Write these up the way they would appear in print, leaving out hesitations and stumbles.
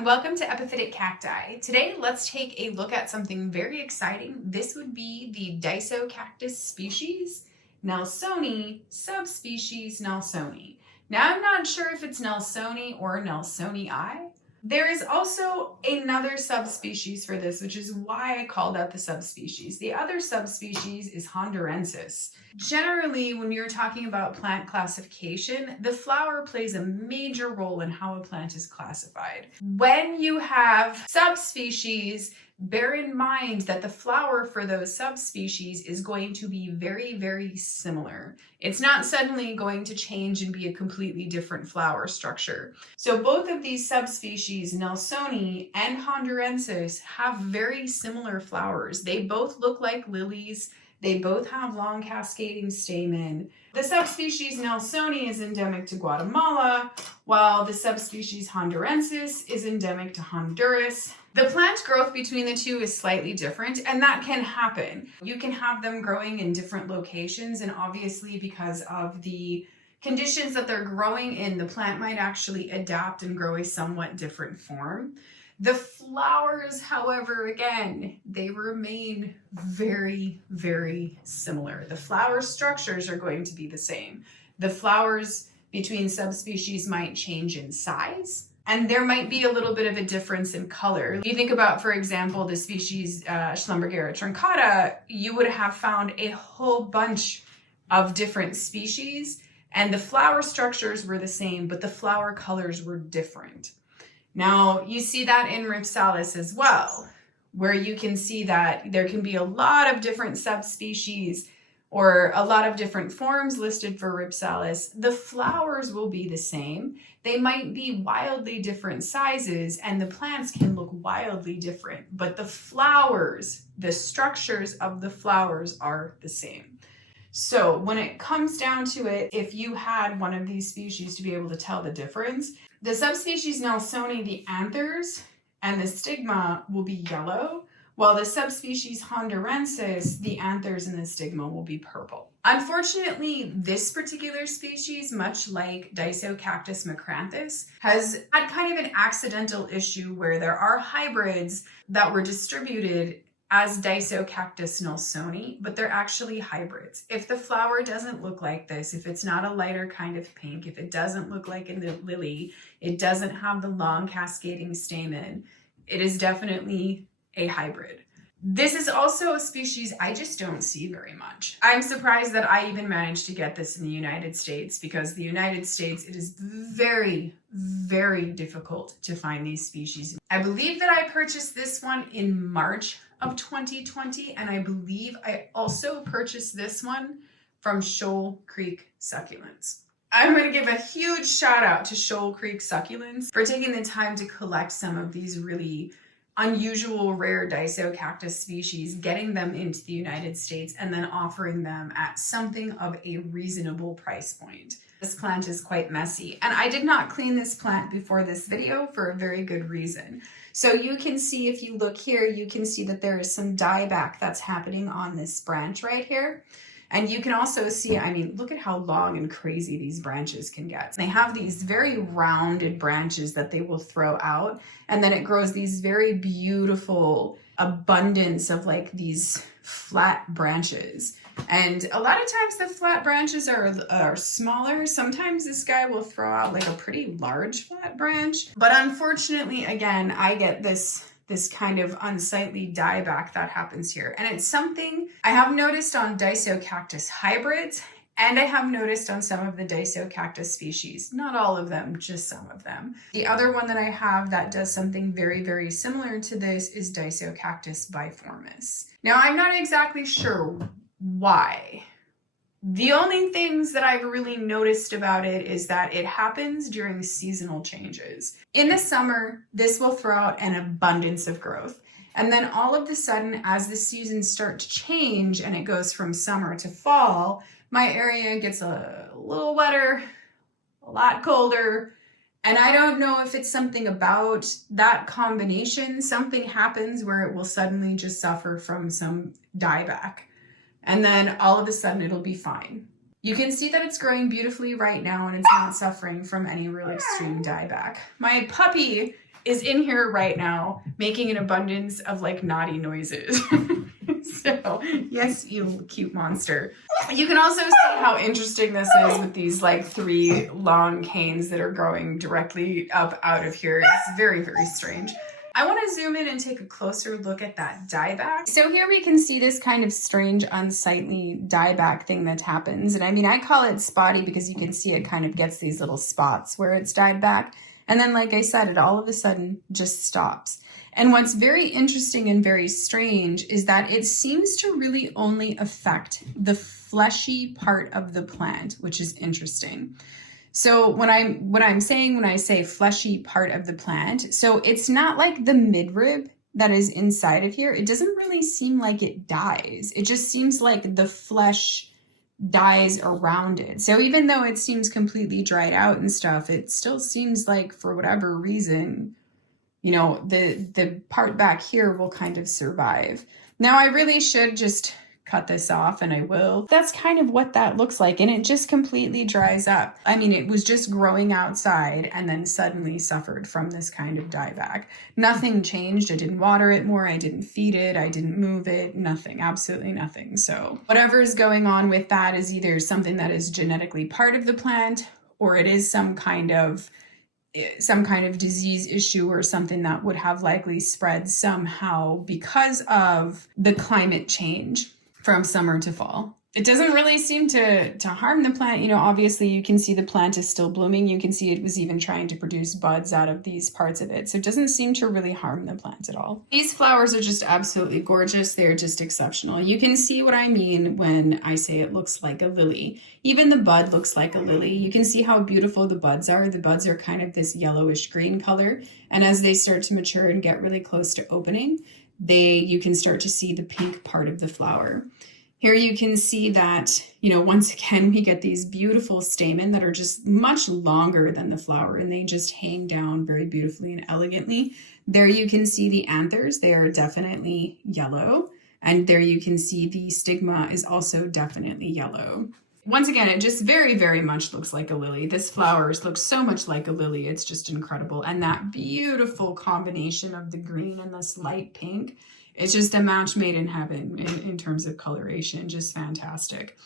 and welcome to Epiphytic Cacti. Today, let's take a look at something very exciting. This would be the Disocactus species, Nelsonii, subspecies Nelsonii. Now, I'm not sure if it's Nelsonii or Nelsonii. There is also another subspecies for this, which is why I called out the subspecies. The other subspecies is hondurensis. Generally, when you're talking about plant classification, the flower plays a major role in how a plant is classified. When you have subspecies, bear in mind that the flower for those subspecies is going to be very, very similar. It's not suddenly going to change and be a completely different flower structure. So both of these subspecies, Nelsonii and hondurensis, have very similar flowers. They both look like lilies. They both have long cascading stamen. The subspecies Nelsonii is endemic to Guatemala, while the subspecies hondurensis is endemic to Honduras. The plant growth between the two is slightly different, and that can happen. You can have them growing in different locations, and obviously because of the conditions that they're growing in, the plant might actually adapt and grow a somewhat different form. The flowers, however, again, they remain very, very similar. The flower structures are going to be the same. The flowers between subspecies might change in size, and there might be a little bit of a difference in color. If you think about, for example, the species Schlumbergera truncata, you would have found a whole bunch of different species, and the flower structures were the same, but the flower colors were different. Now, you see that in Ripsalis as well, where you can see that there can be a lot of different subspecies or a lot of different forms listed for Ripsalis. The flowers will be the same. They might be wildly different sizes, and the plants can look wildly different, but the flowers, the structures of the flowers are the same. So when it comes down to it, if you had one of these species to be able to tell the difference, the subspecies Nelsonii, the anthers and the stigma will be yellow, while the subspecies hondurensis, the anthers and the stigma will be purple. Unfortunately, this particular species, much like Disocactus macranthus, has had kind of an accidental issue where there are hybrids that were distributed as Disocactus nelsonii, but they're actually hybrids. If the flower doesn't look like this, if it's not a lighter kind of pink, if it doesn't look like a lily, it doesn't have the long cascading stamen, it is definitely a hybrid. This is also a species I just don't see very much. I'm surprised that I even managed to get this in the United States, because the United States, it is very, very difficult to find these species. I believe that I purchased this one in March of 2020, and I believe I also purchased this one from Shoal Creek Succulents. I'm going to give a huge shout out to Shoal Creek Succulents for taking the time to collect some of these really unusual, rare Disocactus species, getting them into the United States, and then offering them at something of a reasonable price point. This plant is quite messy, and I did not clean this plant before this video for a very good reason. So you can see, if you look here, you can see that there is some dieback that's happening on this branch right here. And you can also see, I mean, look at how long and crazy these branches can get. They have these very rounded branches that they will throw out, and then it grows these very beautiful abundance of like these flat branches. And a lot of times the flat branches are smaller. Sometimes this guy will throw out like a pretty large flat branch. But unfortunately, again, I get this kind of unsightly dieback that happens here. And it's something I have noticed on Disocactus hybrids, and I have noticed on some of the Disocactus species. Not all of them, just some of them. The other one that I have that does something very, very similar to this is Disocactus biformis. Now, I'm not exactly sure why. The only things that I've really noticed about it is that it happens during seasonal changes. In the summer, this will throw out an abundance of growth. And then all of a sudden, as the seasons start to change and it goes from summer to fall, my area gets a little wetter, a lot colder, and I don't know if it's something about that combination. Something happens where it will suddenly just suffer from some dieback. And then all of a sudden it'll be fine. You can see that it's growing beautifully right now, and it's not suffering from any real extreme dieback. My puppy is in here right now making an abundance of like naughty noises. So yes, you cute monster. You can also see how interesting this is with these like 3 long canes that are growing directly up out of here. It's very, very strange. I want to zoom in and take a closer look at that dieback. So here we can see this kind of strange, unsightly dieback thing that happens. And I mean, I call it spotty because you can see it kind of gets these little spots where it's died back. And then, like I said, it all of a sudden just stops. And what's very interesting and very strange is that it seems to really only affect the fleshy part of the plant, which is interesting. So what I'm saying when I say fleshy part of the plant, so it's not like the midrib that is inside of here. It doesn't really seem like it dies. It just seems like the flesh dies around it. So even though it seems completely dried out and stuff, it still seems like for whatever reason, you know, the part back here will kind of survive. Now I really should just cut this off, and I will. That's kind of what that looks like, and it just completely dries up. I mean, it was just growing outside and then suddenly suffered from this kind of dieback. Nothing changed. I didn't water it more. I didn't feed it. I didn't move it. Nothing. Absolutely nothing. So whatever is going on with that is either something that is genetically part of the plant, or it is some kind of disease issue or something that would have likely spread somehow because of the climate change from summer to fall. It doesn't really seem to harm the plant. You know, obviously you can see the plant is still blooming. You can see it was even trying to produce buds out of these parts of it. So it doesn't seem to really harm the plant at all. These flowers are just absolutely gorgeous. They're just exceptional. You can see what I mean when I say it looks like a lily. Even the bud looks like a lily. You can see how beautiful the buds are. The buds are kind of this yellowish green color. And as they start to mature and get really close to opening, you can start to see the pink part of the flower. Here you can see that, you know, once again, we get these beautiful stamen that are just much longer than the flower, and they just hang down very beautifully and elegantly. There you can see the anthers. They are definitely yellow. And there you can see the stigma is also definitely yellow. Once again, it just very, very much looks like a lily. This flower looks so much like a lily. It's just incredible. And that beautiful combination of the green and this light pink, it's just a match made in heaven in terms of coloration. Just fantastic.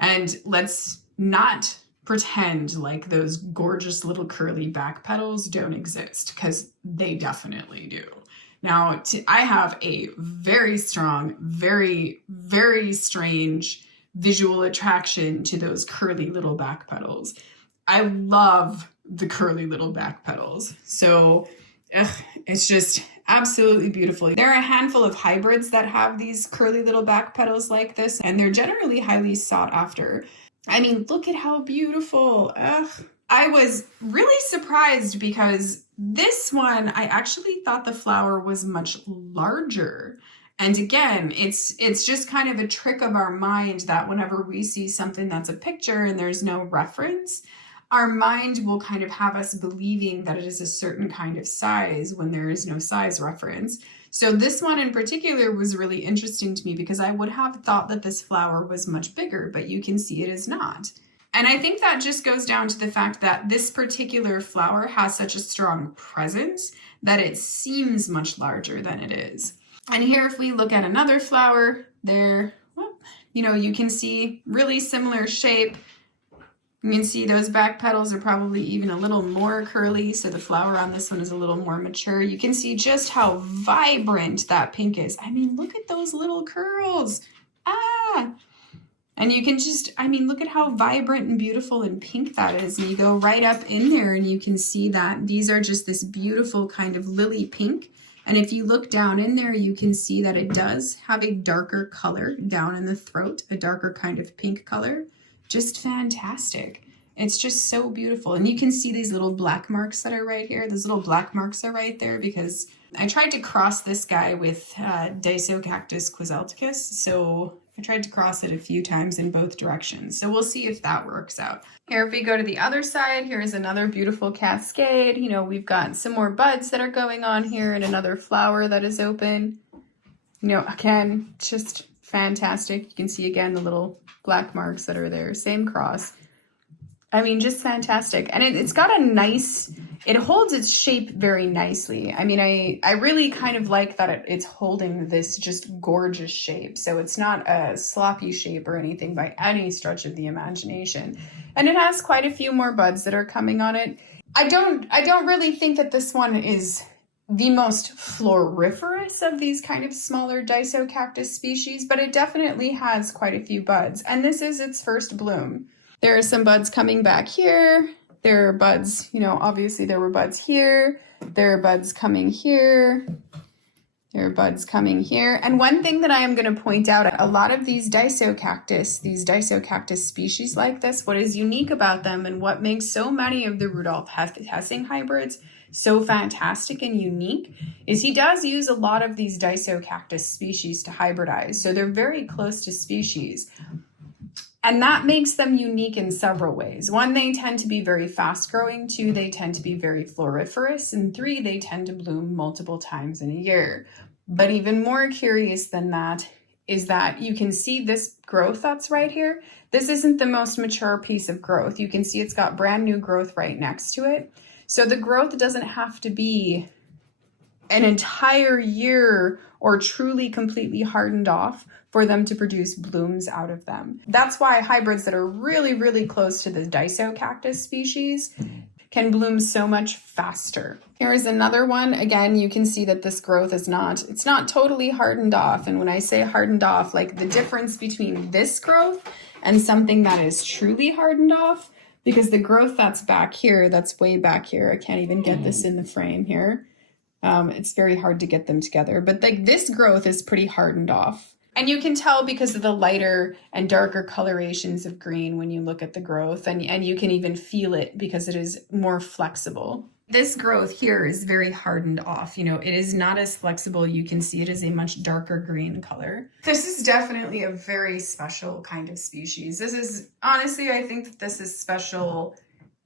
And let's not pretend like those gorgeous little curly back petals don't exist, because they definitely do. Now, I have a very strong, very, very strange visual attraction to those curly little back petals. I love the curly little back petals. So it's just absolutely beautiful. There are a handful of hybrids that have these curly little back petals like this, and they're generally highly sought after. I mean, look at how beautiful. I was really surprised because this one, I actually thought the flower was much larger. And again, it's just kind of a trick of our mind that whenever we see something that's a picture and there's no reference, our mind will kind of have us believing that it is a certain kind of size when there is no size reference. So this one in particular was really interesting to me because I would have thought that this flower was much bigger, but you can see it is not. And I think that just goes down to the fact that this particular flower has such a strong presence that it seems much larger than it is. And here, if we look at another flower there, you know, you can see really similar shape. You can see those back petals are probably even a little more curly, so the flower on this one is a little more mature. You can see just how vibrant that pink is. I mean, look at those little curls. And you can just, I mean, look at how vibrant and beautiful and pink that is. And you go right up in there and you can see that these are just this beautiful kind of lily pink. And if you look down in there, you can see that it does have a darker color down in the throat, a darker kind of pink color. Just fantastic. It's just so beautiful. And you can see these little black marks that are right here. Those little black marks are right there because I tried to cross this guy with Disocactus quetzalticus. So I tried to cross it a few times in both directions. So we'll see if that works out. Here, if we go to the other side, here's another beautiful cascade. You know, we've got some more buds that are going on here and another flower that is open. You know, again, just fantastic. You can see again the little black marks that are there. Same cross. I mean, just fantastic. And it's got a nice, it holds its shape very nicely. I mean, I really kind of like that it's holding this just gorgeous shape. So it's not a sloppy shape or anything by any stretch of the imagination. And it has quite a few more buds that are coming on it. I don't really think that this one is the most floriferous of these kind of smaller Disocactus species, but it definitely has quite a few buds. And this is its first bloom. There are some buds coming back here. There are buds, you know, obviously there were buds here. There are buds coming here. There are buds coming here. And one thing that I am going to point out, a lot of these Disocactus species like this, what is unique about them and what makes so many of the Rudolf Hessing hybrids so fantastic and unique is he does use a lot of these Disocactus species to hybridize. So they're very close to species. And that makes them unique in several ways. One, they tend to be very fast growing. Two, they tend to be very floriferous. And three, they tend to bloom multiple times in a year. But even more curious than that is that you can see this growth that's right here. This isn't the most mature piece of growth. You can see it's got brand new growth right next to it. So the growth doesn't have to be an entire year or truly completely hardened off for them to produce blooms out of them. That's why hybrids that are really, really close to the Disocactus species can bloom so much faster. Here is another one. Again, you can see that this growth is it's not totally hardened off. And when I say hardened off, like the difference between this growth and something that is truly hardened off, because the growth that's back here, that's way back here, I can't even get this in the frame here. It's very hard to get them together, but like this growth is pretty hardened off. And you can tell because of the lighter and darker colorations of green when you look at the growth, and you can even feel it because it is more flexible. This growth here is very hardened off. You know, it is not as flexible. You can see it is a much darker green color. This is definitely a very special kind of species. This is, honestly, I think that this is special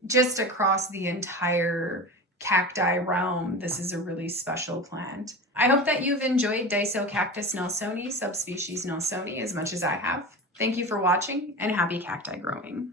just across the entire cacti realm. This is a really special plant. I hope that you've enjoyed Disocactus nelsonii, subspecies Nelsonii, as much as I have. Thank you for watching, and happy cacti growing.